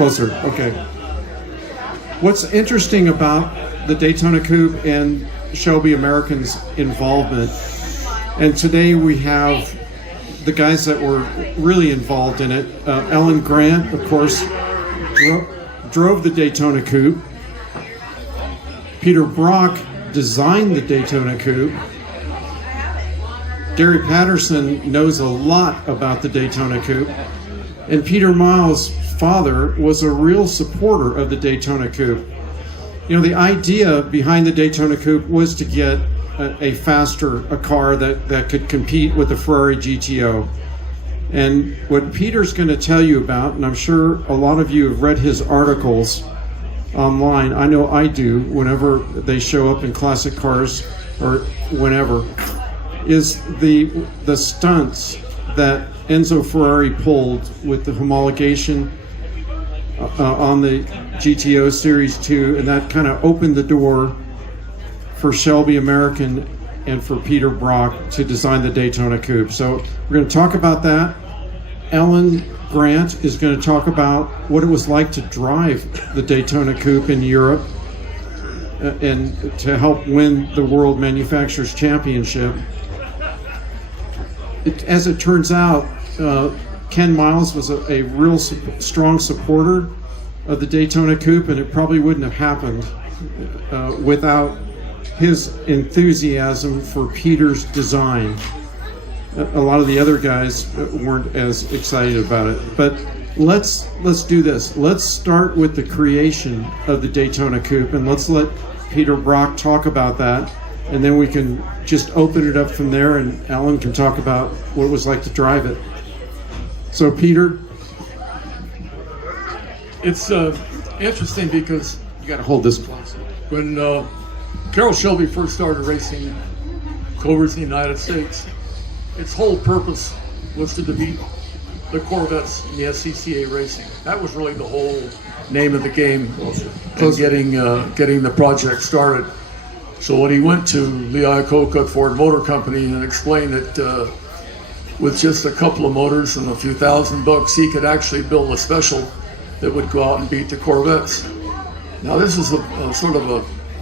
Closer, okay. What's interesting about the Daytona Coupe and Shelby American's involvement, and today we have the guys that were really involved in it. Ellen Grant, of course, drove the Daytona Coupe. Peter Brock designed the Daytona Coupe. Gary Patterson knows a lot about the Daytona Coupe. And Peter Miles' father was a real supporter of the Daytona Coupe. You know, the idea behind the Daytona Coupe was to get a car that could compete with the Ferrari GTO. And what Peter's going to tell you about, and I'm sure a lot of you have read his articles online, I know I do whenever they show up in classic cars or whenever, is the stunts that Enzo Ferrari pulled with the homologation on the GTO Series 2, and that kind of opened the door for Shelby American and for Peter Brock to design the Daytona Coupe. So we're going to talk about that. Ellen Grant is going to talk about what it was like to drive the Daytona Coupe in Europe and to help win the World Manufacturers Championship. As it turns out, Ken Miles was a real strong supporter of the Daytona Coupe, and it probably wouldn't have happened without his enthusiasm for Peter's design. A lot of the other guys weren't as excited about it, but let's do this. Let's start with the creation of the Daytona Coupe, and let's let Peter Brock talk about that, and then we can just open it up from there, and Alan can talk about what it was like to drive it. So, Peter, it's interesting because you got to hold this close. When Carroll Shelby first started racing Cobras in the United States, its whole purpose was to defeat the Corvettes in the SCCA racing. That was really the whole name of the game and getting the project started. So when he went to Lee Iacocca at Ford Motor Company and explained that with just a couple of motors and a few $1,000, he could actually build a special that would go out and beat the Corvettes. Now this is a sort of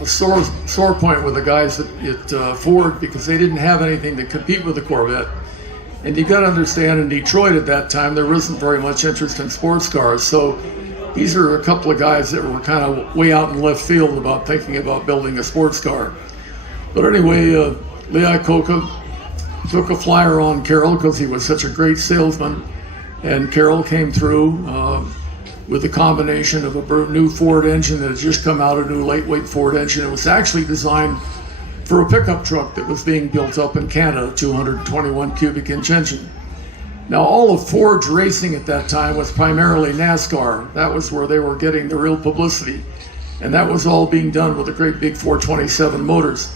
a sore point with the guys at Ford, because they didn't have anything to compete with the Corvette. And you got to understand, in Detroit at that time, there wasn't very much interest in sports cars. So these are a couple of guys that were kind of way out in left field about thinking about building a sports car. But anyway, Lee Iacocca took a flyer on Carroll because he was such a great salesman. And Carroll came through with a combination of a new Ford engine that had just come out, a new lightweight Ford engine. It was actually designed for a pickup truck that was being built up in Canada, 221 cubic inch engine. Now, all of Ford's racing at that time was primarily NASCAR. That was where they were getting the real publicity. And that was all being done with the great big 427 motors.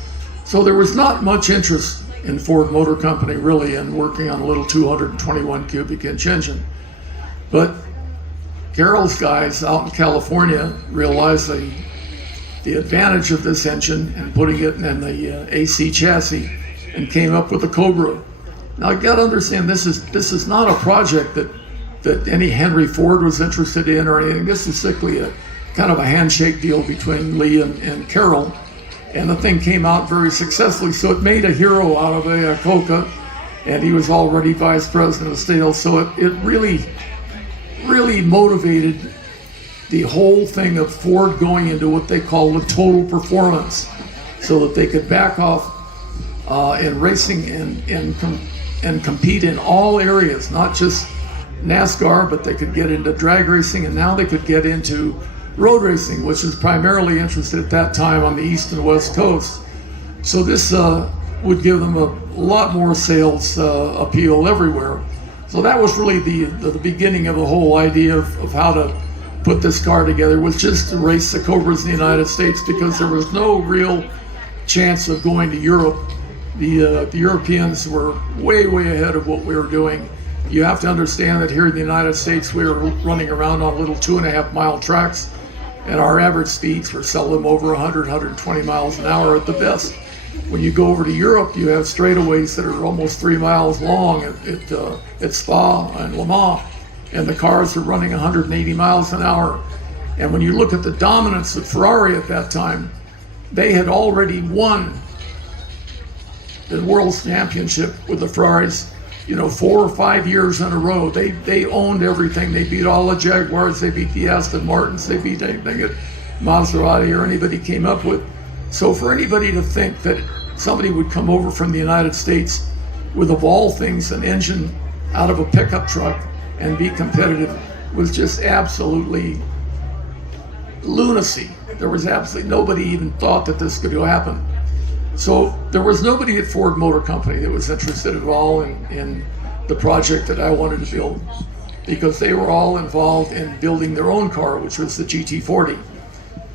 So there was not much interest in Ford Motor Company really in working on a little 221 cubic inch engine. But Carroll's guys out in California realized the advantage of this engine and putting it in the AC chassis, and came up with the Cobra. Now you got to understand, this is not a project that any Henry Ford was interested in or anything. This is strictly a kind of a handshake deal between Lee and Carroll, and the thing came out very successfully. So it made a hero out of Iacocca, and he was already vice president of sales. So it really motivated the whole thing of Ford going into what they call the total performance, so that they could back off in racing and compete in all areas, not just NASCAR, but they could get into drag racing, and now they could get into road racing, which is primarily interested at that time on the East and West Coast. So this would give them a lot more sales appeal everywhere. So that was really the beginning of the whole idea of how to put this car together, was just to race the Cobras in the United States, because there was no real chance of going to Europe. The Europeans were way ahead of what we were doing. You have to understand that here in the United States, we were running around on little 2.5 mile tracks, and our average speeds were seldom over 100, 120 miles an hour at the best. When you go over to Europe, you have straightaways that are almost 3 miles long at Spa and Le Mans. and the cars were running 180 miles an hour. And when you look at the dominance of Ferrari at that time, they had already won the World Championship with the Ferraris, 4 or 5 years in a row. They owned everything. They beat all the Jaguars. They beat the Aston Martins. They beat anything that Maserati or anybody came up with. So for anybody to think that somebody would come over from the United States with, of all things, an engine out of a pickup truck and be competitive was just absolutely lunacy. There was absolutely nobody even thought that this could happen. So there was nobody at Ford Motor Company that was interested at all in the project that I wanted to build, because they were all involved in building their own car, which was the GT40.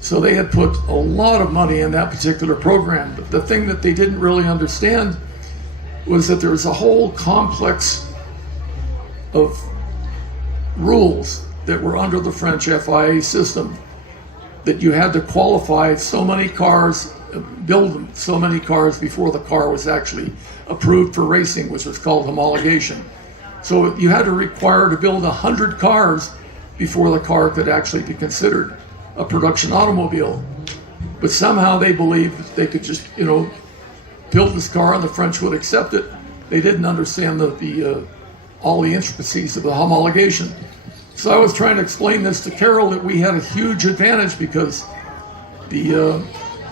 So they had put a lot of money in that particular program. But the thing that they didn't really understand was that there was a whole complex of rules that were under the French FIA system, that you had to qualify so many cars, build so many cars before the car was actually approved for racing, which was called homologation. So you had to require to build 100 cars before the car could actually be considered a production automobile. But somehow they believed they could just, build this car and the French would accept it. They didn't understand all the intricacies of the homologation. So I was trying to explain this to Carol, that we had a huge advantage because the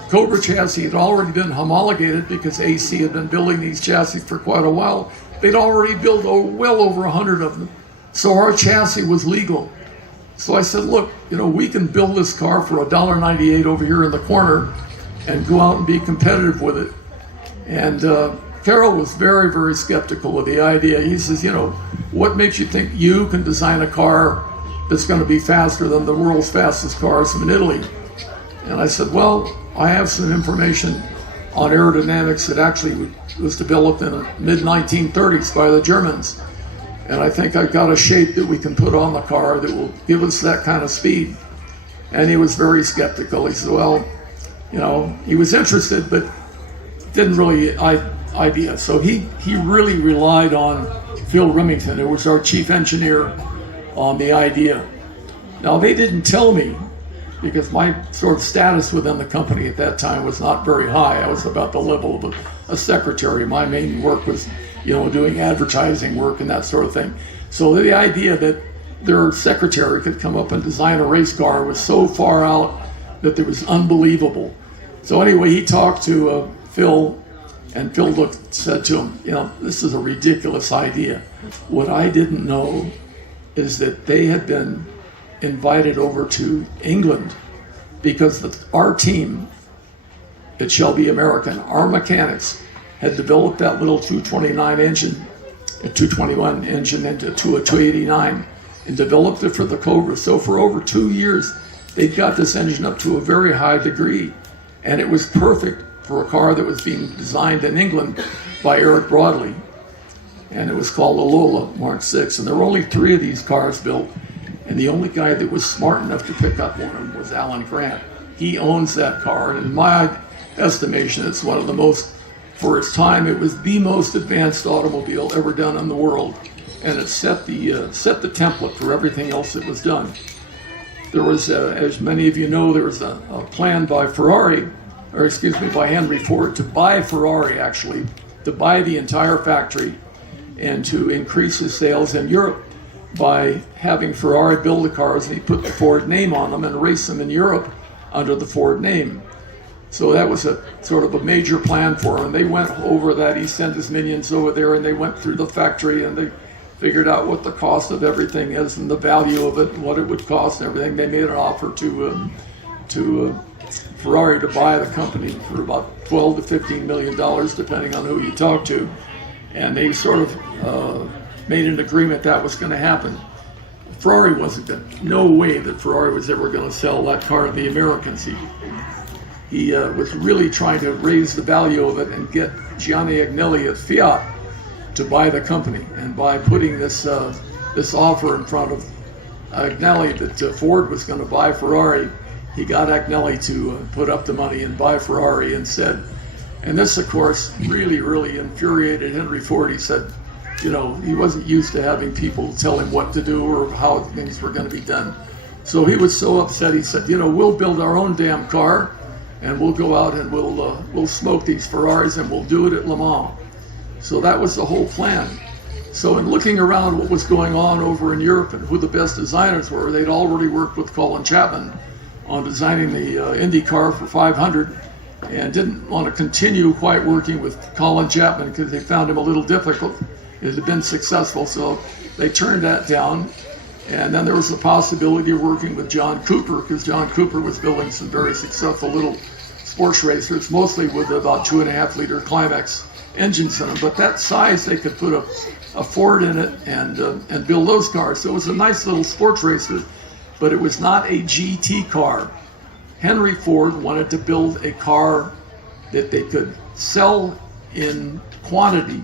Cobra chassis had already been homologated, because AC had been building these chassis for quite a while. They'd already built well over 100 of them. So our chassis was legal. So I said, look, we can build this car for $1.98 over here in the corner and go out and be competitive with it. And Carol was very, very skeptical of the idea. He says, what makes you think you can design a car that's going to be faster than the world's fastest cars from Italy? And I said, well, I have some information on aerodynamics that actually was developed in the mid-1930s by the Germans. And I think I've got a shape that we can put on the car that will give us that kind of speed. And he was very skeptical. He said, well, he was interested, but didn't really idea. So he really relied on Phil Remington, who was our chief engineer, on the idea. Now, they didn't tell me, because my sort of status within the company at that time was not very high. I was about the level of a secretary. My main work was doing advertising work and that sort of thing. So the idea that their secretary could come up and design a race car was so far out that it was unbelievable. So anyway, he talked to Phil, and Phil said to him, this is a ridiculous idea. What I didn't know is that they had been invited over to England, because our team at Shelby American, our mechanics, had developed that little 229 engine, a 221 engine into a 289, and developed it for the Cobra. So for over 2 years, they'd got this engine up to a very high degree, and it was perfect for a car that was being designed in England by Eric Broadley, and it was called the Lola Mark VI. And there were only 3 of these cars built, and the only guy that was smart enough to pick up one of them was Alan Grant. He owns that car, and in my estimation, it's one of the most, for its time, it was the most advanced automobile ever done in the world, and it set the template for everything else that was done. There was, as many of you know, there was a plan by by Henry Ford to buy Ferrari, actually, to buy the entire factory and to increase his sales in Europe by having Ferrari build the cars, and he put the Ford name on them and race them in Europe under the Ford name. So that was a sort of a major plan for him. They went over that. He sent his minions over there, and they went through the factory, and they figured out what the cost of everything is and the value of it and what it would cost and everything. They made an offer to Ferrari to buy the company for about $12 to $15 million, depending on who you talk to. And they sort of made an agreement that was going to happen. Ferrari wasn't going to, no way that Ferrari was ever going to sell that car to the Americans. He was really trying to raise the value of it and get Gianni Agnelli at Fiat to buy the company. And by putting this offer in front of Agnelli that Ford was going to buy Ferrari, he got Agnelli to put up the money and buy Ferrari and said, and this of course really, really infuriated Henry Ford. He said, he wasn't used to having people tell him what to do or how things were going to be done. So he was so upset, he said, we'll build our own damn car, and we'll go out and we'll smoke these Ferraris, and we'll do it at Le Mans. So that was the whole plan. So in looking around what was going on over in Europe and who the best designers were, they'd already worked with Colin Chapman on designing the Indy car for 500, and didn't want to continue quite working with Colin Chapman because they found him a little difficult. It had been successful, so they turned that down. And then there was the possibility of working with John Cooper, because John Cooper was building some very successful little sports racers, mostly with about 2.5-liter Climax engines in them. But that size, they could put a Ford in it and build those cars. So it was a nice little sports racer, but it was not a GT car. Henry Ford wanted to build a car that they could sell in quantity.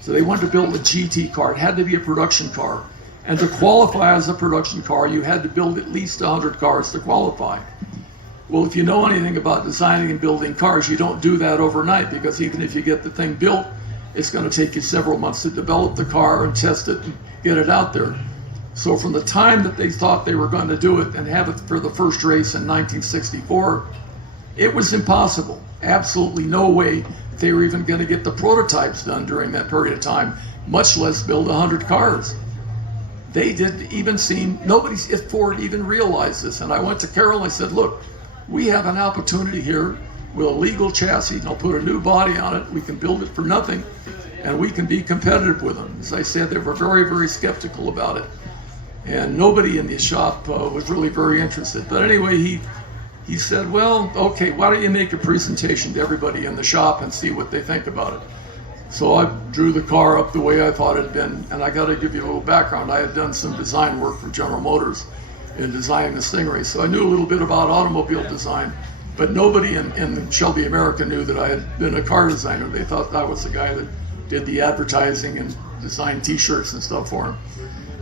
So they wanted to build a GT car. It had to be a production car. And to qualify as a production car, you had to build at least 100 cars to qualify. Well, if you know anything about designing and building cars, you don't do that overnight, because even if you get the thing built, it's going to take you several months to develop the car and test it and get it out there. So from the time that they thought they were going to do it and have it for the first race in 1964, it was impossible. Absolutely no way they were even going to get the prototypes done during that period of time, much less build 100 cars. They didn't even if Ford even realized this. And I went to Carroll and I said, look, we have an opportunity here with a legal chassis, and I'll put a new body on it. We can build it for nothing, and we can be competitive with them. As I said, they were very, very skeptical about it. And nobody in the shop was really very interested. But anyway, he said, well, okay, why don't you make a presentation to everybody in the shop and see what they think about it. So I drew the car up the way I thought it had been, and I got to give you a little background. I had done some design work for General Motors in designing the Stingray, so I knew a little bit about automobile design, but nobody in Shelby American knew that I had been a car designer. They thought I was the guy that did the advertising and designed t-shirts and stuff for them.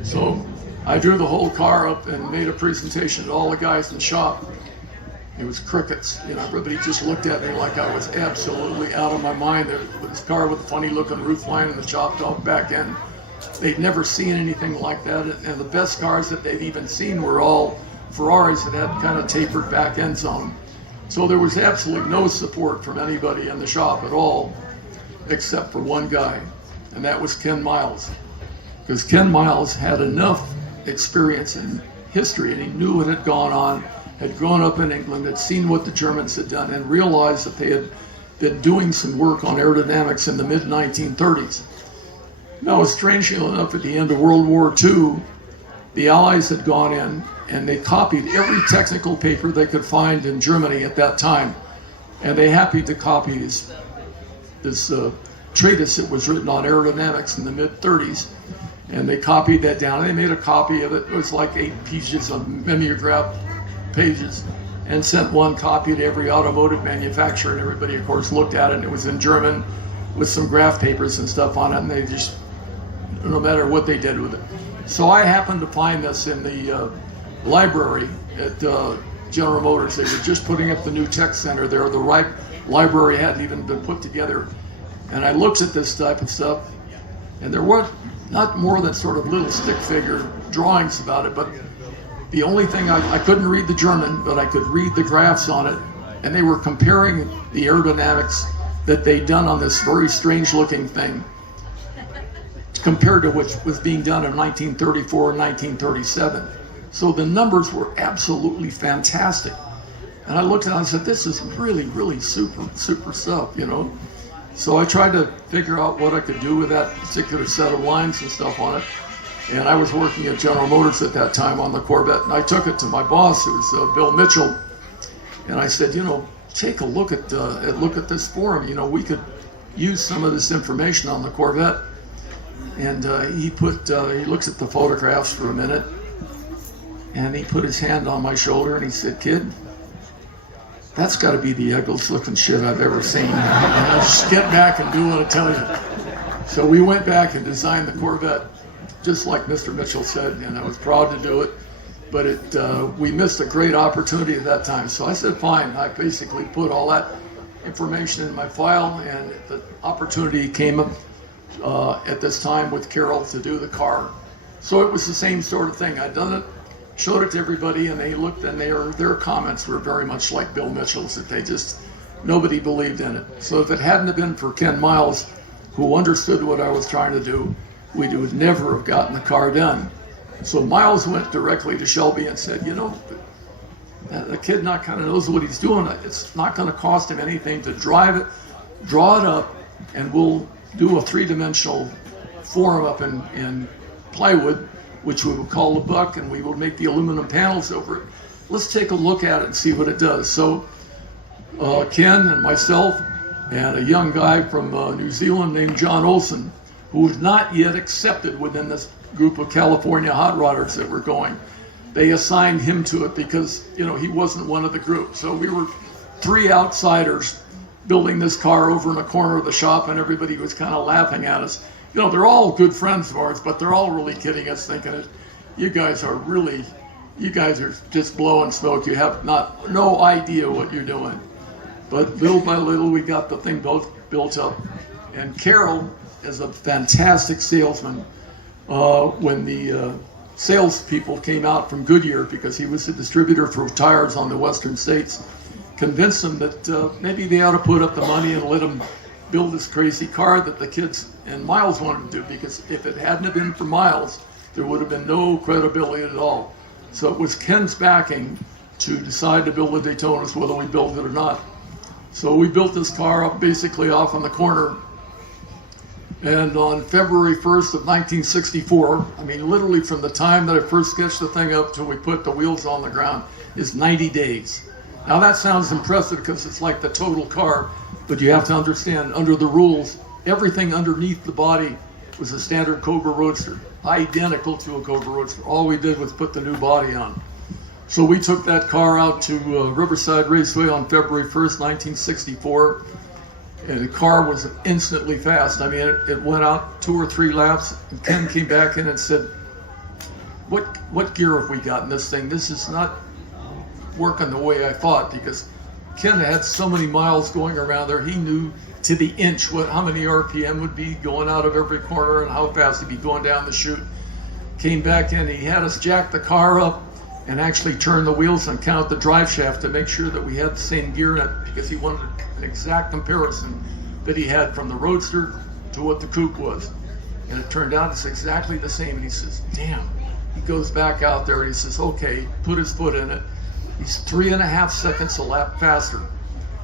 So I drew the whole car up and made a presentation to all the guys in the shop. It was crickets. Everybody just looked at me like I was absolutely out of my mind. There was this car with a funny looking roof line and the chopped off back end. They'd never seen anything like that. And the best cars that they'd even seen were all Ferraris that had kind of tapered back end zone. So there was absolutely no support from anybody in the shop at all, except for one guy, and that was Ken Miles. Because Ken Miles had enough experience in history, and he knew what had gone on, had grown up in England, had seen what the Germans had done, and realized that they had been doing some work on aerodynamics in the mid-1930s. Now, strangely enough, at the end of World War II, the Allies had gone in and they copied every technical paper they could find in Germany at that time, and they happened to copy this treatise that was written on aerodynamics in the mid-30s, and they copied that down, and they made a copy of it. It was like 8 pages of mimeograph pages, and sent one copy to every automotive manufacturer, and everybody of course looked at it, and it was in German with some graph papers and stuff on it, and they just, no matter what they did with it. So I happened to find this in the library at General Motors. They were just putting up the new tech center there. The library hadn't even been put together, and I looked at this type of stuff, and there were not more than sort of little stick figure drawings about it, but the only thing, I couldn't read the German, but I could read the graphs on it, and they were comparing the aerodynamics that they'd done on this very strange looking thing compared to what was being done in 1934 and 1937. So the numbers were absolutely fantastic. And I looked at it and I said, this is really, really super stuff, So I tried to figure out what I could do with that particular set of lines and stuff on it. And I was working at General Motors at that time on the Corvette, and I took it to my boss, who was Bill Mitchell, and I said, take a look at this for him. We could use some of this information on the Corvette. And he looks at the photographs for a minute, and he put his hand on my shoulder and he said, kid, that's got to be the ugliest looking shit I've ever seen. And I just get back and do what I tell you. So we went back and designed the Corvette, just like Mr. Mitchell said, and I was proud to do it. But we missed a great opportunity at that time. So I said, fine. I basically put all that information in my file, and the opportunity came up at this time with Carol to do the car. So it was the same sort of thing. I'd done it, showed it to everybody, and they looked, and their comments were very much like Bill Mitchell's, that nobody believed in it. So if it hadn't have been for Ken Miles, who understood what I was trying to do, we would never have gotten the car done. So Miles went directly to Shelby and said, the kid kind of knows what he's doing. It's not going to cost him anything to drive it, draw it up, and we'll do a three-dimensional form up in plywood, which we will call the buck, and we will make the aluminum panels over it. Let's take a look at it and see what it does. So Ken and myself and a young guy from New Zealand named John Olson, who was not yet accepted within this group of California hot rodders that were going. They assigned him to it because, he wasn't one of the group. So we were three outsiders building this car over in a corner of the shop, and everybody was kind of laughing at us. They're all good friends of ours, but they're all really kidding us, thinking, you guys are just blowing smoke. You have no idea what you're doing. But little by little, we got the thing both built up. And Carol is a fantastic salesman. When the salespeople came out from Goodyear, because he was a distributor for tires on the western states, convinced them that maybe they ought to put up the money and let him build this crazy car that the kids and Miles wanted to do, because if it hadn't have been for Miles, there would have been no credibility at all. So it was Ken's backing to decide to build the Daytonas, whether we built it or not. So we built this car up basically off on the corner. And on February 1st of 1964, literally from the time that I first sketched the thing up till we put the wheels on the ground, is 90 days. Now that sounds impressive because it's like the total car, but you have to understand, under the rules, everything underneath the body was a standard Cobra Roadster, identical to a Cobra Roadster. All we did was put the new body on. So we took that car out to Riverside Raceway on February 1st, 1964, and the car was instantly fast. It went out 2 or 3 laps, and Ken came back in and said, what gear have we got in this thing? This is not working the way I thought, because Ken had so many miles going around there. He knew to the inch how many RPM would be going out of every corner and how fast he'd be going down the chute. Came back in, he had us jack the car up and actually turn the wheels and count the drive shaft to make sure that we had the same gear in it, because he wanted an exact comparison that he had from the Roadster to what the Coupe was. And it turned out it's exactly the same. And he says, damn. He goes back out there and he says, okay, put his foot in it. He's 3.5 seconds a lap faster.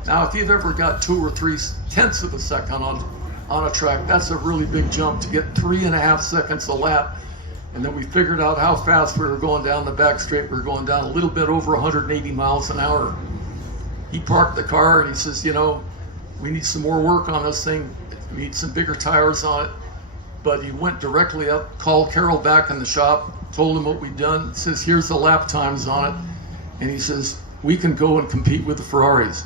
Now, if you've ever got 2 or 3 tenths of a second on a track, that's a really big jump to get 3.5 seconds a lap. And then we figured out how fast we were going down the back straight. We were going down a little bit over 180 miles an hour. He parked the car and he says, we need some more work on this thing. We need some bigger tires on it. But he went directly up, called Carol back in the shop, told him what we'd done. Says, here's the lap times on it. And he says, we can go and compete with the Ferraris.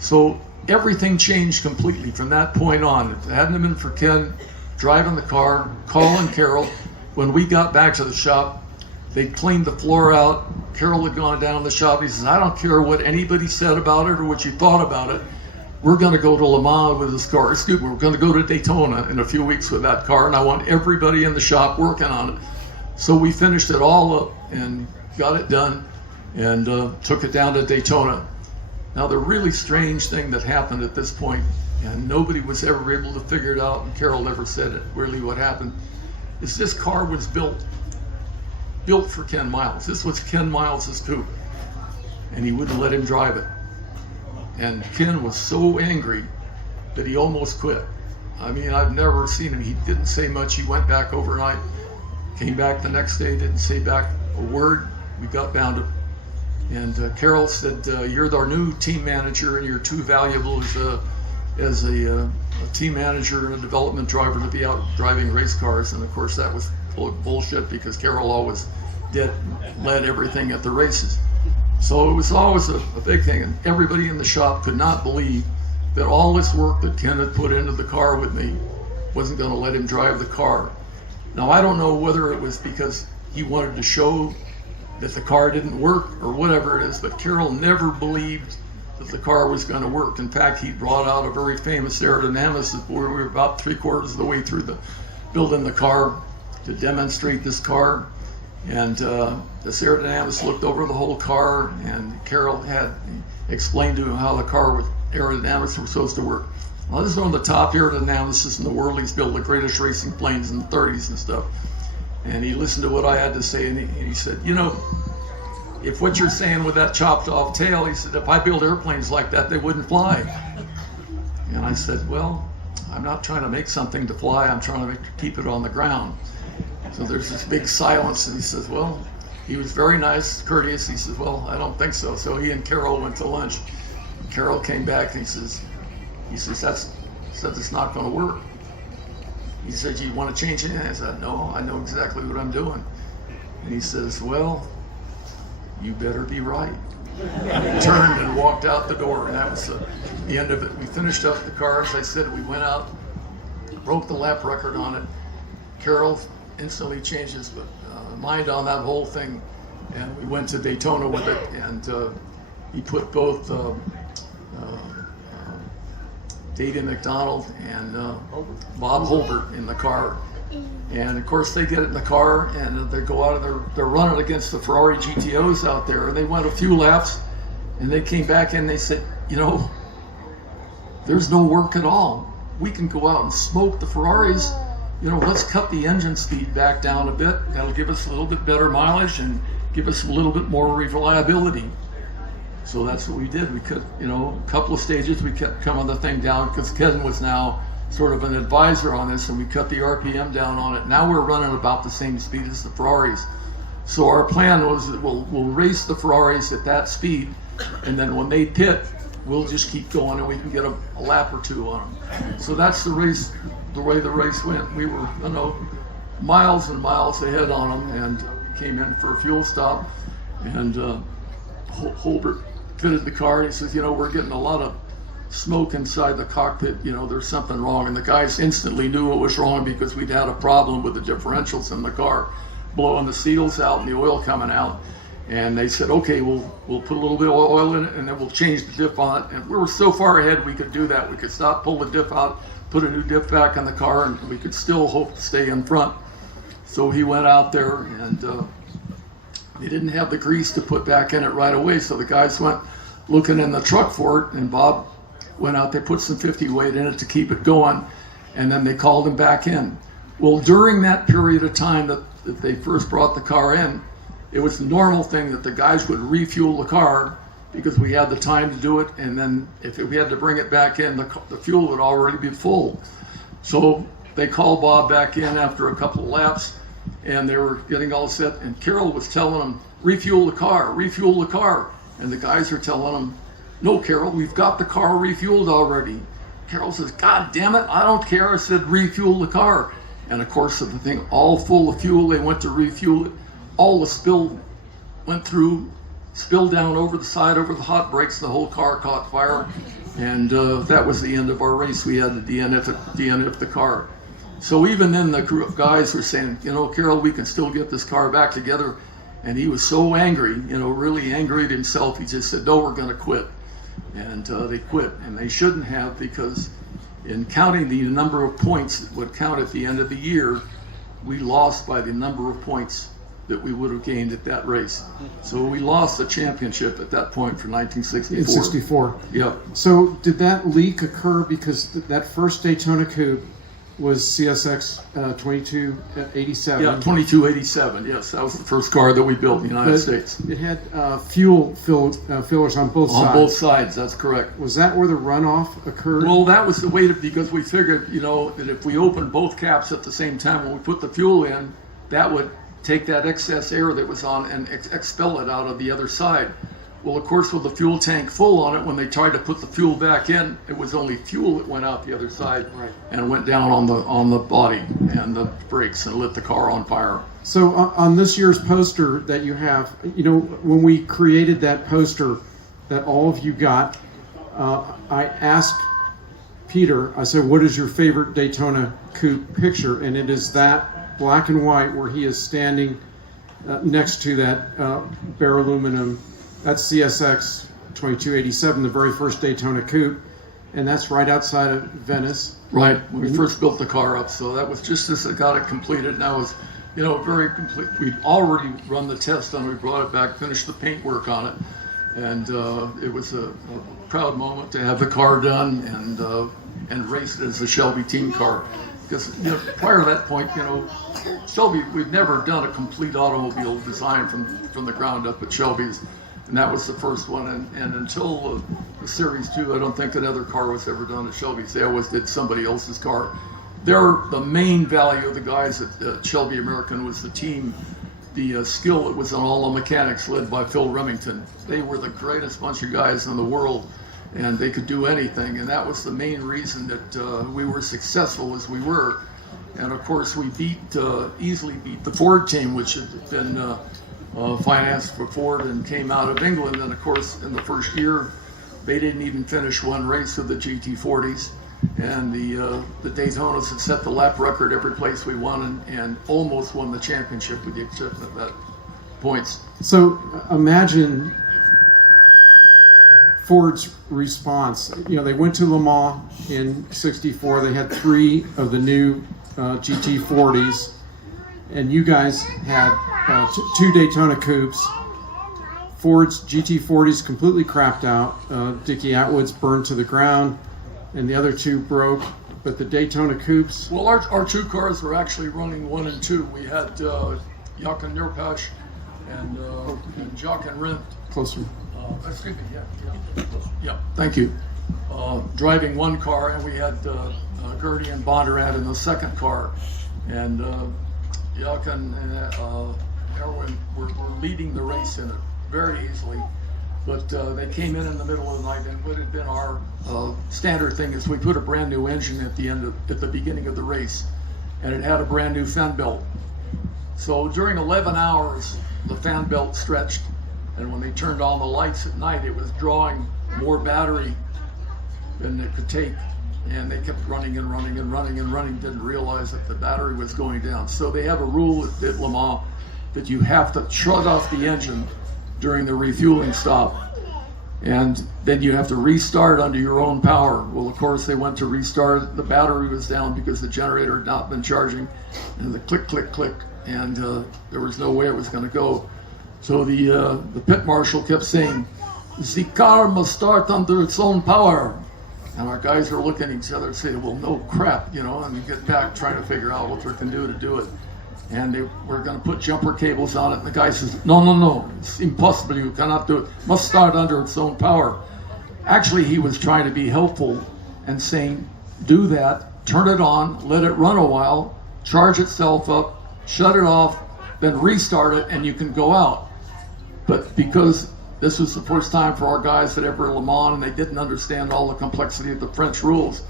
So everything changed completely from that point on. If it hadn't been for Ken driving the car, calling Carol, when we got back to the shop, they cleaned the floor out. Carol had gone down to the shop. He says, I don't care what anybody said about it or what you thought about it. We're going to go to Le Mans with this car. Excuse me, we're going to go to Daytona in a few weeks with that car, and I want everybody in the shop working on it. So we finished it all up and got it done and took it down to Daytona. Now, the really strange thing that happened at this point, and nobody was ever able to figure it out, and Carol never said it, really what happened, is this car was built for Ken Miles. This was Ken Miles' coupe, and he wouldn't let him drive it. And Ken was so angry that he almost quit. I've never seen him. He didn't say much. He went back overnight, came back the next day, didn't say back a word. We got bound up. And Carol said, you're our new team manager, and you're too valuable as a team manager and a development driver to be out driving race cars. And of course that was full of bullshit, because Carol always led everything at the races. So it was always a big thing, and everybody in the shop could not believe that all this work that Ken had put into the car with me wasn't going to let him drive the car. Now, I don't know whether it was because he wanted to show that the car didn't work or whatever it is, but Carol never believed that the car was going to work. In fact, he brought out a very famous aerodynamicist where we were about 3/4 of the way through building the car to demonstrate this car. And this aerodynamicist looked over the whole car, and Carroll had explained to him how the car with aerodynamics were supposed to work. Well, this is one of the top aerodynamicists in the world. He's built the greatest racing planes in the 30s and stuff. And he listened to what I had to say, and he said, you know, if what you're saying with that chopped off tail, he said, if I build airplanes like that, they wouldn't fly. And I said, well, I'm not trying to make something to fly, I'm trying to keep it on the ground. So there's this big silence, and he says, well, he was very nice, courteous. He says, well, I don't think so. So he and Carroll went to lunch. Carroll came back, and he says, it's not going to work. He said, you want to change it? I said, no, I know exactly what I'm doing. And he says, well, you better be right. And he turned and walked out the door, and that was the end of it. We finished up the car. As I said, we went out, broke the lap record on it. Carroll instantly changed his mind on that whole thing, and we went to Daytona with it, and he put both Davey McDonald and Bob Holbert in the car. And of course they get it in the car, and they go out and they're running against the Ferrari GTOs out there, and they went a few laps, and they came back and they said, you know, there's no work at all. We can go out and smoke the Ferraris. You know, let's cut the engine speed back down a bit. That'll give us a little bit better mileage and give us a little bit more reliability. So that's what we did. We cut, you know, a couple of stages. We kept coming the thing down because Ken was now sort of an advisor on this, and we cut the RPM down on it. Now we're running about the same speed as the Ferraris. So our plan was that we'll race the Ferraris at that speed, and then when they pit, we'll just keep going, and we can get a lap or two on them. So that's the race, the way the race went. We were, you know, miles and miles ahead on them, and came in for a fuel stop, and Holbert fitted the car. He says, you know, we're getting a lot of smoke inside the cockpit, you know, there's something wrong. And the guys instantly knew what was wrong because we'd had a problem with the differentials in the car, blowing the seals out and the oil coming out. And they said, okay, we'll put a little bit of oil in it, and then we'll change the diff on it. And we were so far ahead we could do that. We could stop, pull the diff out, put a new diff back in the car, and we could still hope to stay in front. So he went out there, and they didn't have the grease to put back in it right away. So the guys went looking in the truck for it, and Bob went out, they put some 50 weight in it to keep it going, and then they called him back in. Well, during that period of time that they first brought the car in, it was the normal thing that the guys would refuel the car because we had the time to do it, and then if we had to bring it back in, the fuel would already be full. So they called Bob back in after a couple of laps, and they were getting all set, and Carroll was telling them, refuel the car, refuel the car. And the guys are telling them, no, Carroll, we've got the car refueled already. Carroll says, God damn it, I don't care. I said, refuel the car. And of course, the thing all full of fuel, they went to refuel it. All the spill went through, spilled down over the side, over the hot brakes. The whole car caught fire. And that was the end of our race. We had to DNF the car. So even then, the guys were saying, you know, Carroll, we can still get this car back together. And he was so angry, you know, really angry at himself. He just said, no, we're going to quit. And they quit. And they shouldn't have, because in counting the number of points that would count at the end of the year, we lost by the number of points that we would have gained at that race. So we lost the championship at that point for 1964. In 64. Yeah. So did that leak occur because that first Daytona Coupe was CSX 2287? Yeah, 2287, yes. That was the first car that we built in the United States. It had fuel fillers on both sides. On both sides, that's correct. Was that where the runoff occurred? Well, that was the way because we figured, you know, that if we opened both caps at the same time when we put the fuel in, that would take that excess air that was on and expel it out of the other side. Well, of course, with the fuel tank full on it, when they tried to put the fuel back in, it was only fuel that went out the other side, right, and went down on the body and the brakes and lit the car on fire. So on this year's poster that you have, you know, when we created that poster that all of you got, I asked Peter, I said, what is your favorite Daytona Coupe picture? And it is that black and white where he is standing next to that bare aluminum. That's CSX 2287, the very first Daytona Coupe, and that's right outside of Venice. Right, when we first built the car up, so that was just as it got it completed. Now was, very complete. We'd already run the test and we brought it back, finished the paint work on it, and it was a proud moment to have the car done and race it as a Shelby team car. Because prior to that point, Shelby, we've never done a complete automobile design from the ground up at Shelby's, and that was the first one. And until the Series 2, I don't think another car was ever done at Shelby's. They always did somebody else's car. The main value of the guys at Shelby American was the team, the skill that was on all the mechanics led by Phil Remington. They were the greatest bunch of guys in the world, and they could do anything, and that was the main reason that we were successful as we were. And of course we easily beat the Ford team, which had been financed for Ford and came out of England. And of course in the first year they didn't even finish one race of the GT40s, and the Daytonas had set the lap record every place we won, and almost won the championship with the exception of that points. So imagine Ford's response. They went to Le Mans in '64. They had 3 of the new GT40s, and you guys had 2 Daytona Coupes. Ford's GT40s completely crapped out. Dickie Atwood's burned to the ground, and the other 2 broke. But the Daytona Coupes. Well, our 2 cars were actually running 1 and 2. We had Jochen Nierpasch and Jochen Rindt. Closer. Excuse me, yeah, thank you. Driving 1 car, and we had Gertie and Bondurant in the 2nd car, and Jochen and Erwin were leading the race in it very easily, but they came in the middle of the night, and what had been our standard thing is we put a brand new engine at the beginning of the race, and it had a brand new fan belt. So during 11 hours, the fan belt stretched, and when they turned on the lights at night, it was drawing more battery than it could take, and they kept running and running and running and running, didn't realize that the battery was going down. So they have a rule at Le Mans that you have to shut off the engine during the refueling stop, and then you have to restart under your own power. Well, of course, they went to restart. The battery was down because the generator had not been charging, and the click, click, click, and there was no way it was going to go. So the pit marshal kept saying, "The car must start under its own power." And our guys were looking at each other and saying, "Well, no crap," and we get back trying to figure out what we can do to do it. And they were going to put jumper cables on it. And the guy says, no, it's impossible. You cannot do it. Must start under its own power. Actually, he was trying to be helpful and saying, do that, turn it on, let it run a while, charge itself up, shut it off, then restart it, and you can go out. But because this was the first time for our guys that ever Le Mans, and they didn't understand all the complexity of the French rules,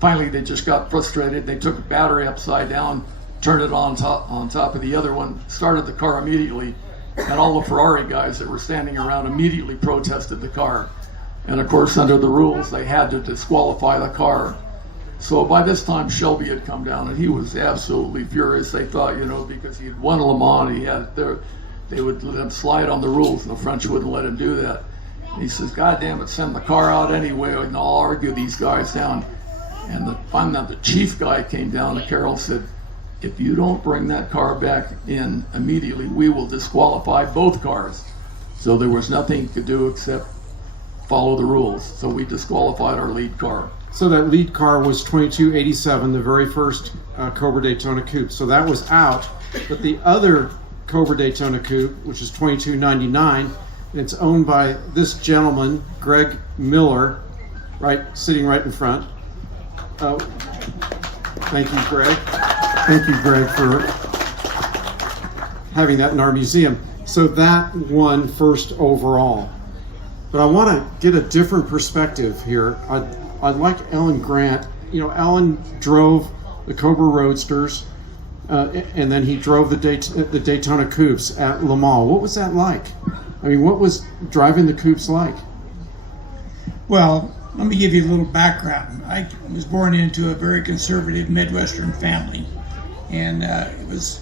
finally they just got frustrated. They took the battery upside down, turned it on top of the other one, started the car immediately, and all the Ferrari guys that were standing around immediately protested the car. And of course, under the rules, they had to disqualify the car. So by this time, Shelby had come down, and he was absolutely furious. They thought, because he had won Le Mans, they would let him slide on the rules, and the French wouldn't let him do that. And he says, "God damn it, send the car out anyway, and I'll argue these guys down." And the chief guy came down to Carroll and said, "If you don't bring that car back in immediately, we will disqualify both cars." So there was nothing he could do except follow the rules. So we disqualified our lead car. So that lead car was 2287, the very first Cobra Daytona Coupe. So that was out. But the other Cobra Daytona Coupe, which is 2299, and it's owned by this gentleman, Greg Miller, sitting right in front. Thank you, Greg. Thank you, Greg, for having that in our museum. So that won first overall. But I want to get a different perspective here. I'd like Ellen Grant. Ellen drove the Cobra Roadsters, and then he drove the Daytona Coupes at Le Mans. What was that like? What was driving the Coupes like? Well, let me give you a little background. I was born into a very conservative Midwestern family, and it was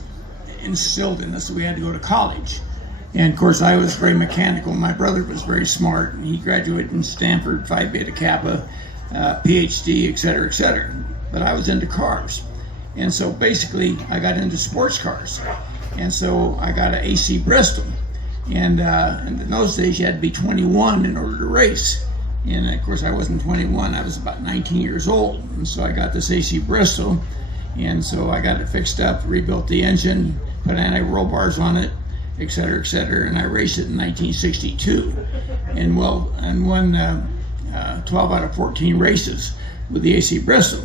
instilled in us that we had to go to college. And of course, I was very mechanical. My brother was very smart. He graduated from Stanford, Phi Beta Kappa, PhD, et cetera, et cetera. But I was into cars. And so basically, I got into sports cars. And so I got an AC Bristol. And in those days, you had to be 21 in order to race. And of course, I wasn't 21. I was about 19 years old. And so I got this AC Bristol. And so I got it fixed up, rebuilt the engine, put anti-roll bars on it, et cetera, and I raced it in 1962, and won 12 out of 14 races with the AC Bristol.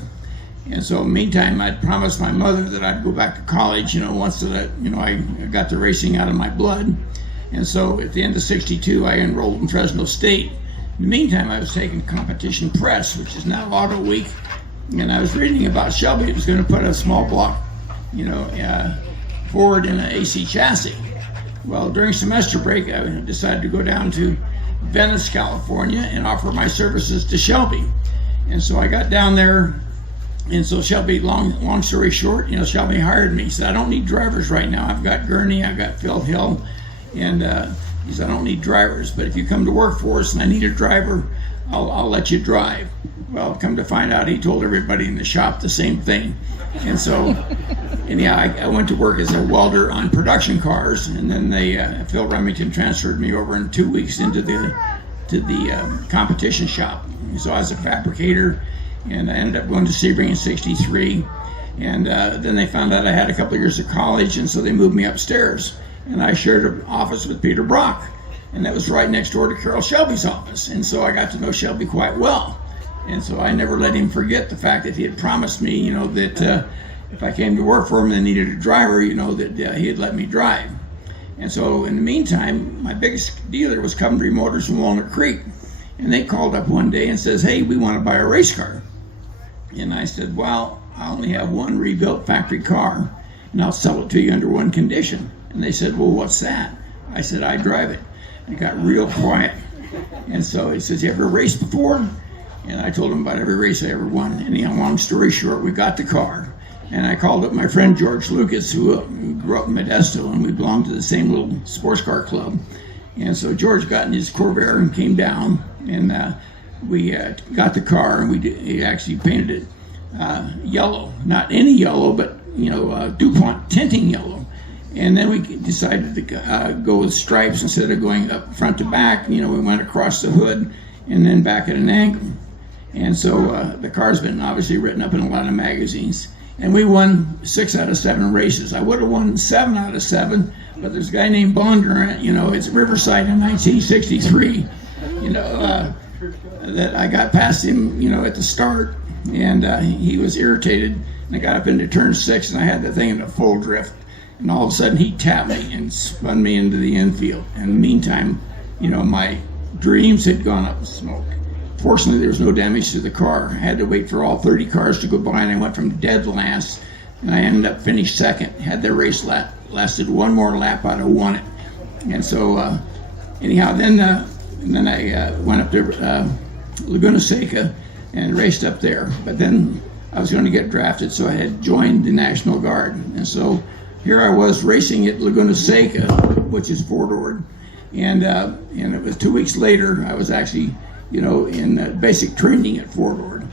And so, meantime, I'd promised my mother that I'd go back to college, once that I got the racing out of my blood. And so, at the end of '62, I enrolled in Fresno State. In the meantime, I was taking Competition Press, which is now Auto Week, and I was reading about Shelby. It was going to put a small block, Ford in an AC chassis. Well, during semester break, I decided to go down to Venice, California, and offer my services to Shelby. And so I got down there, and so Shelby, long story short, Shelby hired me. He said, I don't need drivers right now. I've got Gurney, I've got Phil Hill, and he said, I don't need drivers, but if you come to work for us and I need a driver, I'll let you drive. Well, come to find out, he told everybody in the shop the same thing. And so, I went to work as a welder on production cars, and then Phil Remington transferred me over in 2 weeks into the competition shop. So I was a fabricator, and I ended up going to Sebring in '63. And then they found out I had a couple of years of college, and so they moved me upstairs. And I shared an office with Peter Brock, and that was right next door to Carroll Shelby's office. And so I got to know Shelby quite well. And so I never let him forget the fact that he had promised me, that if I came to work for him and needed a driver, that he'd let me drive. And so in the meantime, my biggest dealer was Coventry Motors in Walnut Creek. And they called up one day and says, hey, we want to buy a race car. And I said, well, I only have one rebuilt factory car, and I'll sell it to you under one condition. And they said, well, what's that? I said, I drive it. And it got real quiet. And so he says, you ever raced before? And I told him about every race I ever won. Anyhow, long story short, we got the car. And I called up my friend George Lucas, who grew up in Modesto, and we belonged to the same little sports car club. And so George got in his Corvair and came down, and we got the car, and he actually painted it yellow. Not any yellow, but DuPont tinting yellow. And then we decided to go with stripes instead of going up front to back. We went across the hood and then back at an angle. And so the car's been obviously written up in a lot of magazines. And we won 6 out of 7 races. I would have won 7 out of 7, but there's a guy named Boulder, it's Riverside in 1963, that I got past him, at the start, and he was irritated. And I got up into turn 6, and I had the thing in a full drift. And all of a sudden, he tapped me and spun me into the infield. And in the meantime, my dreams had gone up in smoke. Fortunately, there was no damage to the car. I had to wait for all 30 cars to go by, and I went from dead last, and I ended up finished second. Had the race lasted one more lap, I'd have won it. And so, anyhow, then I went up to Laguna Seca and raced up there. But then I was going to get drafted, so I had joined the National Guard. And so here I was racing at Laguna Seca, which is four-doored. And it was 2 weeks later, I was actually in basic training at Fort Ord.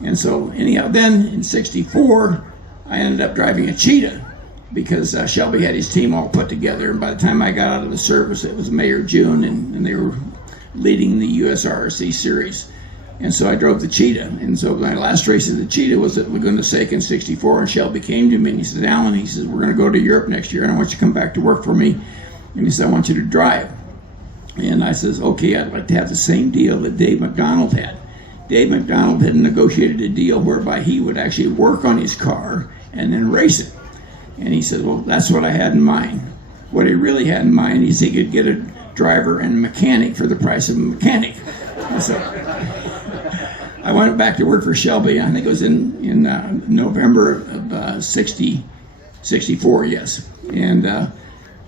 And so anyhow, then in '64, I ended up driving a Cheetah because Shelby had his team all put together. And by the time I got out of the service, it was May or June, and they were leading the USRC series. And so I drove the Cheetah. And so my last race of the Cheetah was at Laguna Seca in '64, and Shelby came to me and he said, Alan, he says, we're going to go to Europe next year, and I want you to come back to work for me. And he said, I want you to drive. And I says, okay, I'd like to have the same deal that Dave McDonald had. Dave McDonald had negotiated a deal whereby he would actually work on his car and then race it. And he said, well, that's what I had in mind. What he really had in mind is he could get a driver and a mechanic for the price of a mechanic. And so I went back to work for Shelby. I think it was in November of '64, yes.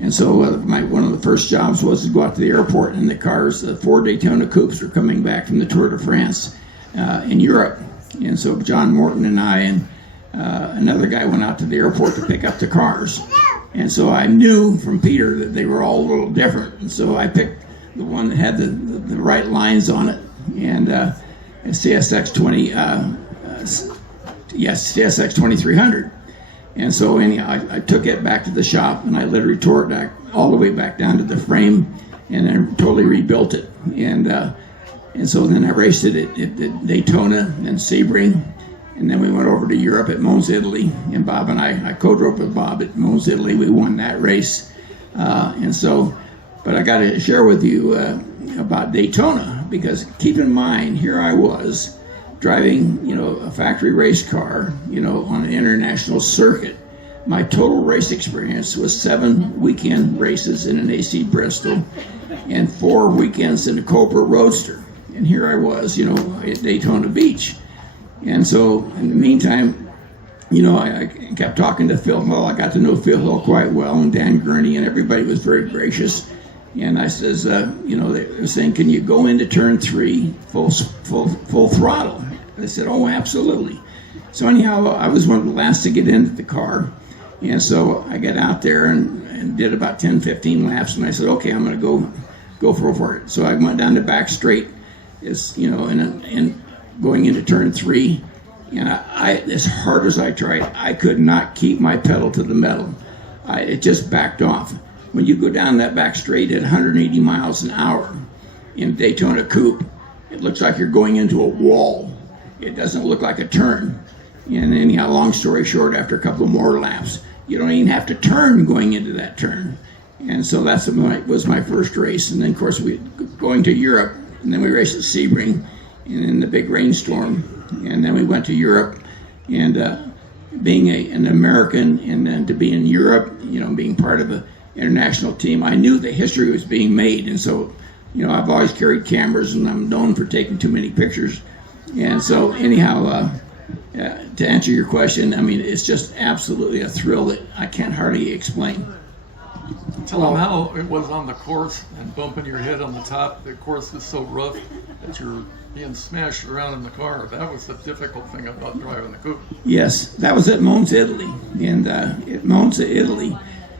And so one of the first jobs was to go out to the airport, and the 4 Daytona Coupes were coming back from the Tour de France in Europe. And so John Morton and I and another guy went out to the airport to pick up the cars. And so I knew from Peter that they were all a little different. And so I picked the one that had the right lines on it, and CSX 2300. And so anyhow, I took it back to the shop, and I literally tore it back all the way back down to the frame, and then totally rebuilt it. And so then I raced it at Daytona and Sebring, and then we went over to Europe at Mons, Italy. And Bob and I co-drove with Bob at Mons, Italy. We won that race. But I got to share with you about Daytona, because keep in mind, here I was driving, a factory race car, on an international circuit. My total race experience was 7 weekend races in an AC Bristol and 4 weekends in a Cobra Roadster. And here I was, at Daytona Beach. And so in the meantime, I kept talking to Phil Hill. I got to know Phil Hill quite well, and Dan Gurney, and everybody was very gracious. And I says, they were saying, can you go into turn 3 full throttle? I said, oh, absolutely. So anyhow, I was one of the last to get into the car. And so I got out there and did about 10, 15 laps. And I said, okay, I'm going to go for it. So I went down the back straight, and going into turn 3. And I, as hard as I tried, I could not keep my pedal to the metal. It just backed off. When you go down that back straight at 180 miles an hour in Daytona Coupe, it looks like you're going into a wall. It doesn't look like a turn. And anyhow, long story short, after a couple more laps, you don't even have to turn going into that turn. And so that was my first race. And then, of course, we going to Europe, and then we raced at Sebring, and in the big rainstorm. And then we went to Europe, and being an American, and then to be in Europe, being part of an international team, I knew the history was being made. And so, I've always carried cameras, and I'm known for taking too many pictures. And so anyhow, to answer your question, it's just absolutely a thrill that I can't hardly explain. Tell them how it was on the course and bumping your head on the top. The course was so rough that you're being smashed around in the car. That was the difficult thing about driving the coupe. Yes, that was at Monza, Italy. And at Monza, Italy,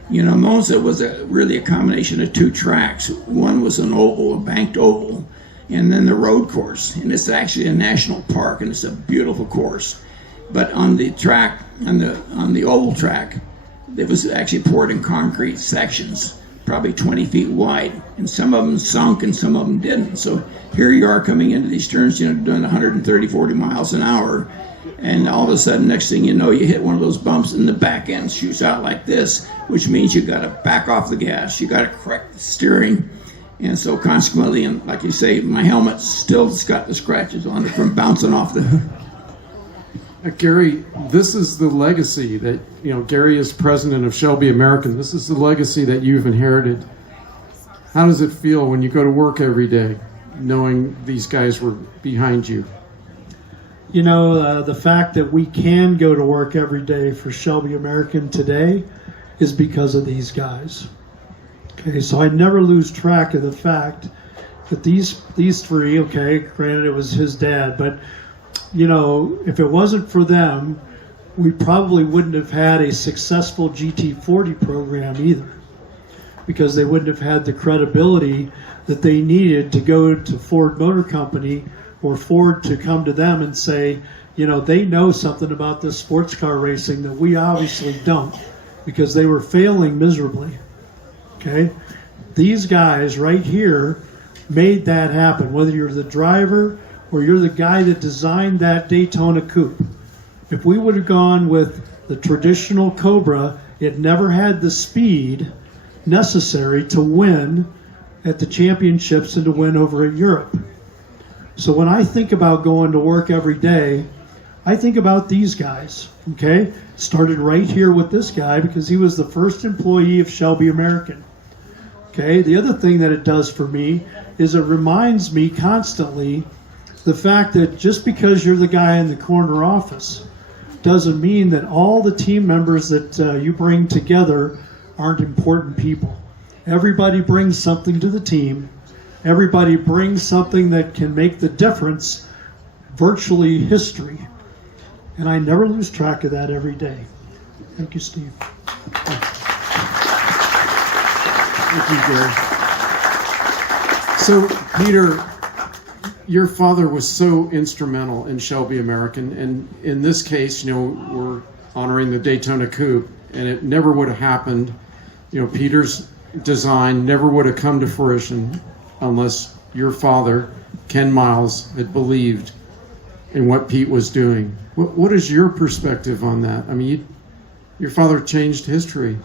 Monza was really a combination of 2 tracks. One was an oval, a banked oval, and then the road course. And it's actually a national park, and it's a beautiful course. But on the track, on the oval track, it was actually poured in concrete sections, probably 20 feet wide, and some of them sunk and some of them didn't. So here you are coming into these turns, doing 130, 40 miles an hour, and all of a sudden, next thing you know, you hit one of those bumps and the back end shoots out like this, which means you got to back off the gas, you got to correct the steering. And so consequently, and like you say, my helmet still's got the scratches on it from bouncing off the... Gary, this is the legacy that, Gary is president of Shelby American. This is the legacy that you've inherited. How does it feel when you go to work every day, knowing these guys were behind you? The fact that we can go to work every day for Shelby American today is because of these guys. Okay, so I never lose track of the fact that these 3, okay, granted it was his dad, but if it wasn't for them, we probably wouldn't have had a successful GT40 program either, because they wouldn't have had the credibility that they needed to go to Ford Motor Company or Ford to come to them and say, they know something about this sports car racing that we obviously don't, because they were failing miserably. Okay? These guys right here made that happen, whether you're the driver or you're the guy that designed that Daytona Coupe. If we would have gone with the traditional Cobra, it never had the speed necessary to win at the championships and to win over at Europe. So when I think about going to work every day, I think about these guys, okay? Started right here with this guy because he was the first employee of Shelby American. Okay, the other thing that it does for me is it reminds me constantly the fact that just because you're the guy in the corner office doesn't mean that all the team members that you bring together aren't important people. Everybody brings something to the team. Everybody brings something that can make the difference, virtually history. And I never lose track of that every day. Thank you, Steve. Thank you, Gary. So, Peter, your father was so instrumental in Shelby American, and in this case, we're honoring the Daytona Coupe, and it never would have happened. Peter's design never would have come to fruition unless your father, Ken Miles, had believed in what Pete was doing. What is your perspective on that? I mean, your father changed history.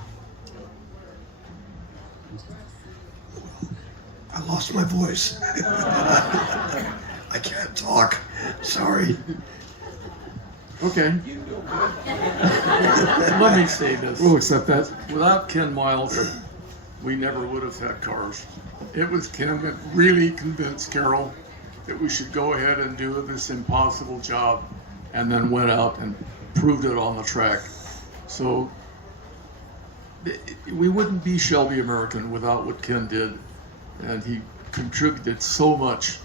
I lost my voice. I can't talk. Sorry. Okay, Let me say this. we'll accept that. Without Ken Miles, we never would have had cars. It was Ken that really convinced Carol that we should go ahead and do this impossible job, and then went out and proved it on the track. So we wouldn't be Shelby American without what Ken did, and he contributed so much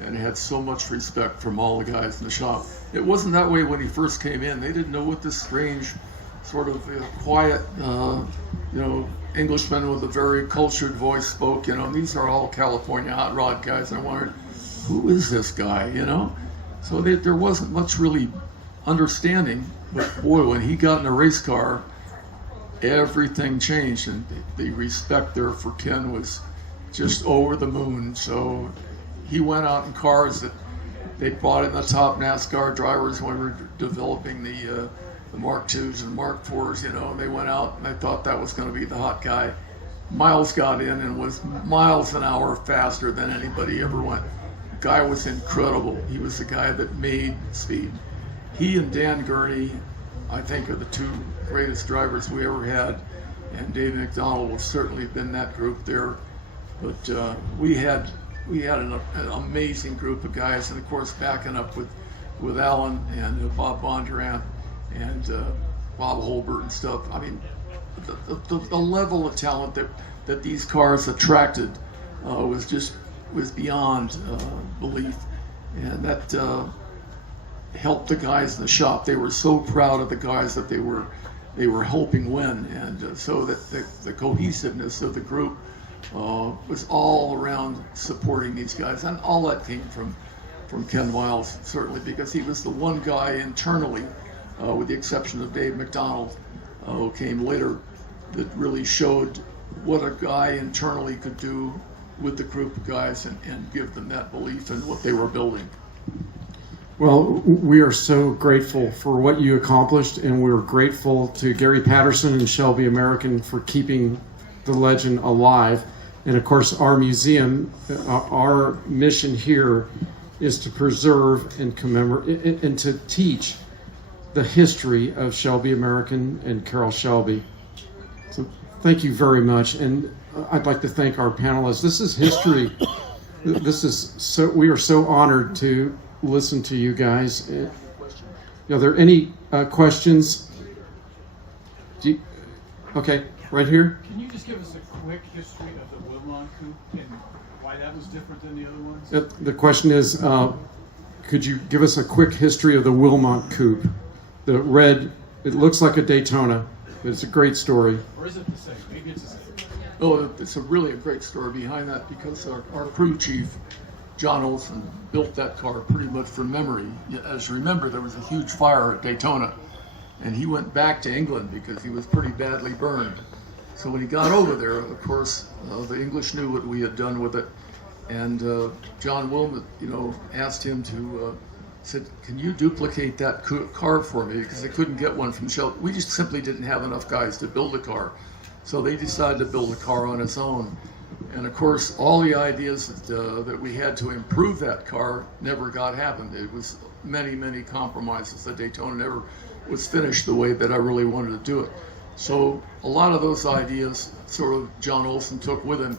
and had so much respect from all the guys in the shop. It wasn't that way when he first came in. They didn't know what this strange, sort of quiet, Englishman with a very cultured voice spoke. These are all California hot rod guys. I wondered, who is this guy? So there wasn't much really understanding. But boy, when he got in a race car, everything changed, and the respect there for Ken was just over the moon. So he went out in cars that they bought in the top NASCAR drivers when we were developing the Mark IIs and Mark IVs. They went out and I thought that was going to be the hot guy. Miles got in and was miles an hour faster than anybody ever went. The guy was incredible. He was the guy that made speed. He and Dan Gurney, I think, are the two greatest drivers we ever had, and Dave McDonald will certainly have been that group there. But we had an amazing group of guys, and of course backing up with Alan and Bob Bondurant and Bob Holbert and stuff. I mean, the level of talent that these cars attracted was beyond belief, and that helped the guys in the shop. They were so proud of the guys that they were helping win, and so that the cohesiveness of the group was all around supporting these guys, and all that came from Ken Miles, certainly, because he was the one guy internally, with the exception of Dave McDonald, who came later, that really showed what a guy internally could do with the group of guys and give them that belief in what they were building. Well, we are so grateful for what you accomplished, and we're grateful to Gary Patterson and Shelby American for keeping the legend alive. And of course, our museum, our mission here is to preserve and commemorate and to teach the history of Shelby American and Carroll Shelby. So thank you very much. And I'd like to thank our panelists. This is history. We are so honored to listen to you guys. Are there any questions? Okay, right here. Can you just give us a quick history of the Wilmot Coupe and why that was different than the other ones? The question is, could you give us a quick history of the Wilmot Coupe? The red, it looks like a Daytona, but it's a great story. Or is it the same? Maybe it's the same. Oh, it's really a great story behind that, because our crew chief, John Olson, built that car pretty much from memory. As you remember, there was a huge fire at Daytona, and he went back to England because he was pretty badly burned. So when he got over there, of course, the English knew what we had done with it, and John Wilmot, asked him to, said, "Can you duplicate that car for me?" Because they couldn't get one from Shelby. We just simply didn't have enough guys to build a car. So they decided to build a car on its own. And of course, all the ideas that we had to improve that car never got happened. It was many, many compromises. The Daytona never was finished the way that I really wanted to do it. So a lot of those ideas sort of John Olson took with him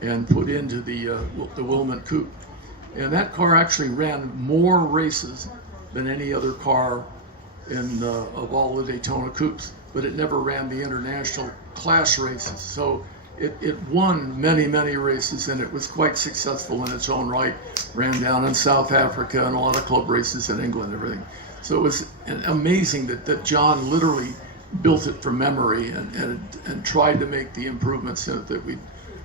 and put into the Wilmot Coupe. And that car actually ran more races than any other car of all the Daytona Coupes, but it never ran the international class races. So it won many, many races, and it was quite successful in its own right. Ran down in South Africa and a lot of club races in England and everything. So it was amazing that John literally built it from memory and tried to make the improvements in it that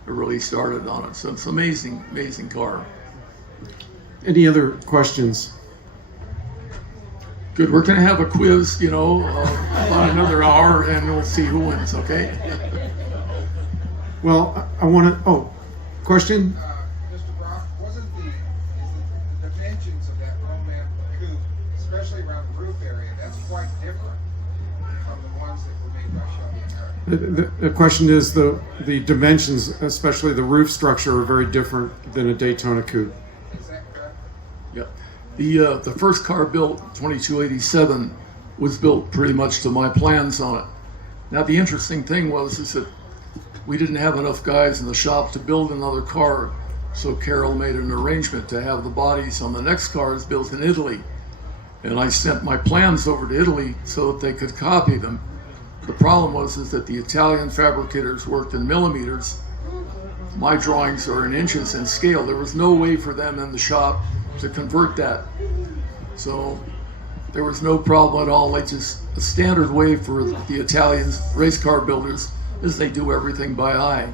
really started on it. So it's an amazing, amazing car. Any other questions? Good. We're going to have a quiz, about another hour, and we'll see who wins. Okay. Well, I want to. Oh, question? Mr. Brock, wasn't the dimensions of that Roman coupe, especially around the roof area, that's quite different from the ones that were made by Shelby American? The question is the dimensions, especially the roof structure, are very different than a Daytona Coupe. Is that correct? Yeah. The first car built, 2287, was built pretty much to my plans on it. Now the interesting thing is that we didn't have enough guys in the shop to build another car, so Carol made an arrangement to have the bodies on the next cars built in Italy. And I sent my plans over to Italy so that they could copy them. The problem is that the Italian fabricators worked in millimeters. My drawings are in inches in scale. There was no way for them in the shop to convert that. So there was no problem at all. Like just a standard way for the Italian race car builders is they do everything by eye.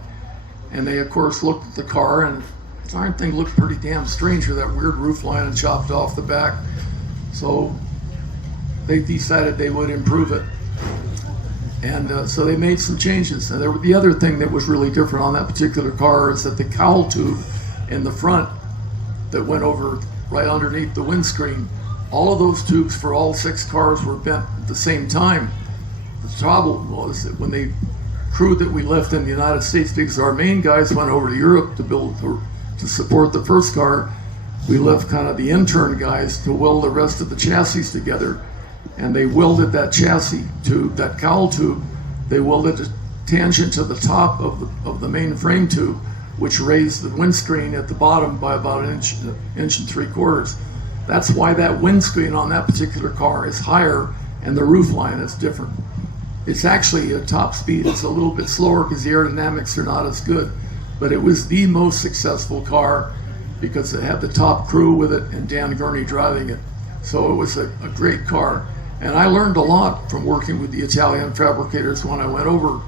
And they of course looked at the car, and the darn thing looked pretty damn strange with that weird roof line and chopped off the back. So they decided they would improve it. And so they made some changes. And the other thing that was really different on that particular car is that the cowl tube in the front that went over right underneath the windscreen, all of those tubes for all 6 cars were bent at the same time. The problem was that when the crew that we left in the United States, because our main guys went over to Europe to support the first car, we left kind of the intern guys to weld the rest of the chassis together. And they welded that chassis tube, that cowl tube, they welded a tangent to the top of the main frame tube, which raised the windscreen at the bottom by about an inch and 3/4. That's why that windscreen on that particular car is higher and the roof line is different. It's actually a top speed. It's a little bit slower because the aerodynamics are not as good, but it was the most successful car because it had the top crew with it and Dan Gurney driving it. So it was a great car. And I learned a lot from working with the Italian fabricators when I went over,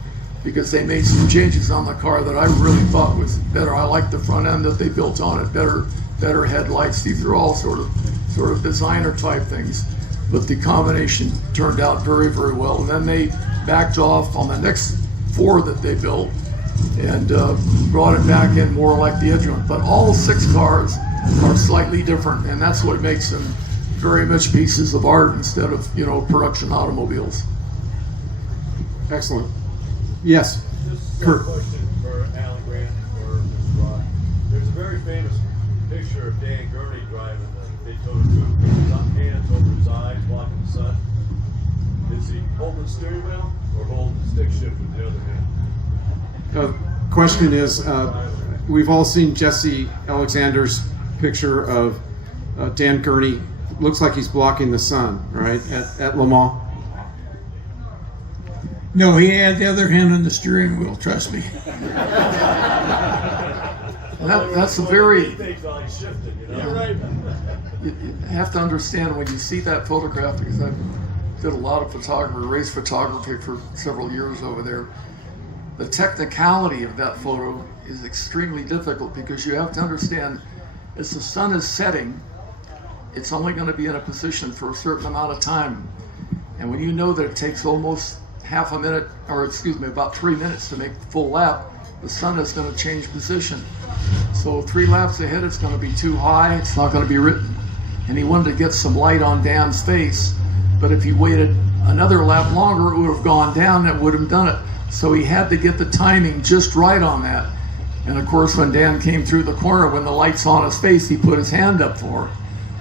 because they made some changes on the car that I really thought was better. I liked the front end that they built on it, better headlights. These are all sort of designer type things, but the combination turned out very, very well. And then they backed off on the next 4 that they built and brought it back in more like the Edgerton. But all 6 cars are slightly different, and that's what makes them very much pieces of art instead of, production automobiles. Excellent. Yes, Just a Kurt. question for Alan Grant or Mr. Rock. There's a very famous picture of Dan Gurney driving the Daytona Coupe with his hands over his eyes, blocking the sun. Is he holding the steering wheel or holding the stick shift with the other hand? Question is, we've all seen Jesse Alexander's picture of Dan Gurney. Looks like he's blocking the sun, right, at Le Mans. No, he had the other hand on the steering wheel, trust me. That's a very... He thinks while he's shifting, Right. You have to understand when you see that photograph, because I did a lot of race photography for several years over there. The technicality of that photo is extremely difficult, because you have to understand, as the sun is setting, it's only going to be in a position for a certain amount of time. And when you know that it takes almost about 3 minutes to make the full lap, the sun is going to change position. So 3 laps ahead, it's going to be too high, it's not going to be written. And he wanted to get some light on Dan's face, but if he waited another lap longer, it would have gone down and it would have done it. So he had to get the timing just right on that. And of course, when Dan came through the corner, when the light's on his face, he put his hand up for it.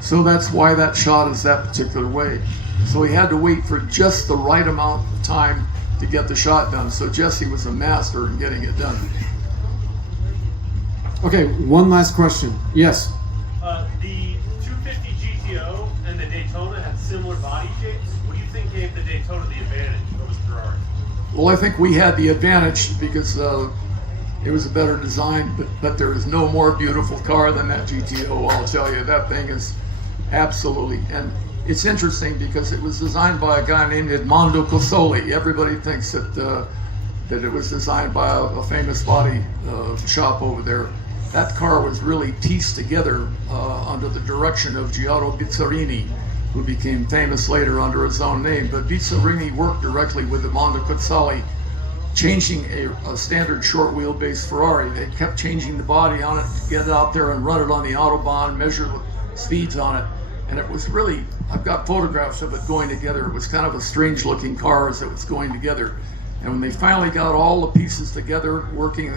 So that's why that shot is that particular way. So he had to wait for just the right amount of time to get the shot done. So Jesse was a master in getting it done. Okay, one last question. Yes. The 250 GTO and the Daytona had similar body shapes. What do you think gave the Daytona the advantage over the Ferrari? Well, I think we had the advantage because it was a better design, but there is no more beautiful car than that GTO, I'll tell you. That thing is absolutely, and it's interesting because it was designed by a guy named Edmondo Cosoli. Everybody thinks that that it was designed by a famous body shop over there. That car was really pieced together under the direction of Giotto Bizzarini, who became famous later under his own name. But Bizzarini worked directly with the Mondo Cozzali, changing a standard short wheelbase Ferrari. They kept changing the body on it to get it out there and run it on the Autobahn, measure speeds on it. And it was really, I've got photographs of it going together. It was kind of a strange looking car as it was going together. And when they finally got all the pieces together, working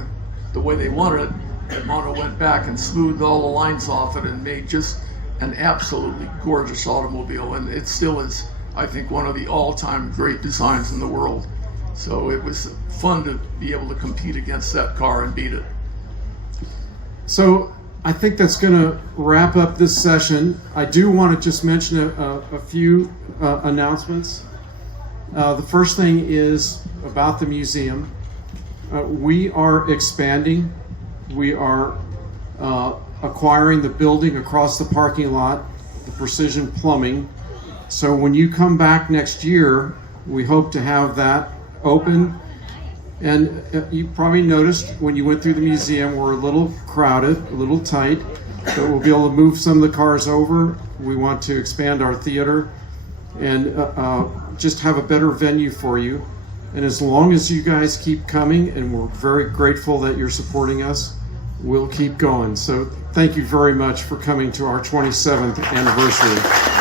the way they wanted it, Mondo went back and smoothed all the lines off it and made just an absolutely gorgeous automobile. And it still is, I think, one of the all-time great designs in the world. So it was fun to be able to compete against that car and beat it. So I think that's going to wrap up this session. I do want to just mention a few announcements. The first thing is about the museum. We are expanding. We are acquiring the building across the parking lot, the Precision Plumbing. So when you come back next year, we hope to have that open. And you probably noticed when you went through the museum, we're a little crowded, a little tight, but we'll be able to move some of the cars over. We want to expand our theater and just have a better venue for you. And as long as you guys keep coming, and we're very grateful that you're supporting us, we'll keep going. So thank you very much for coming to our 27th anniversary.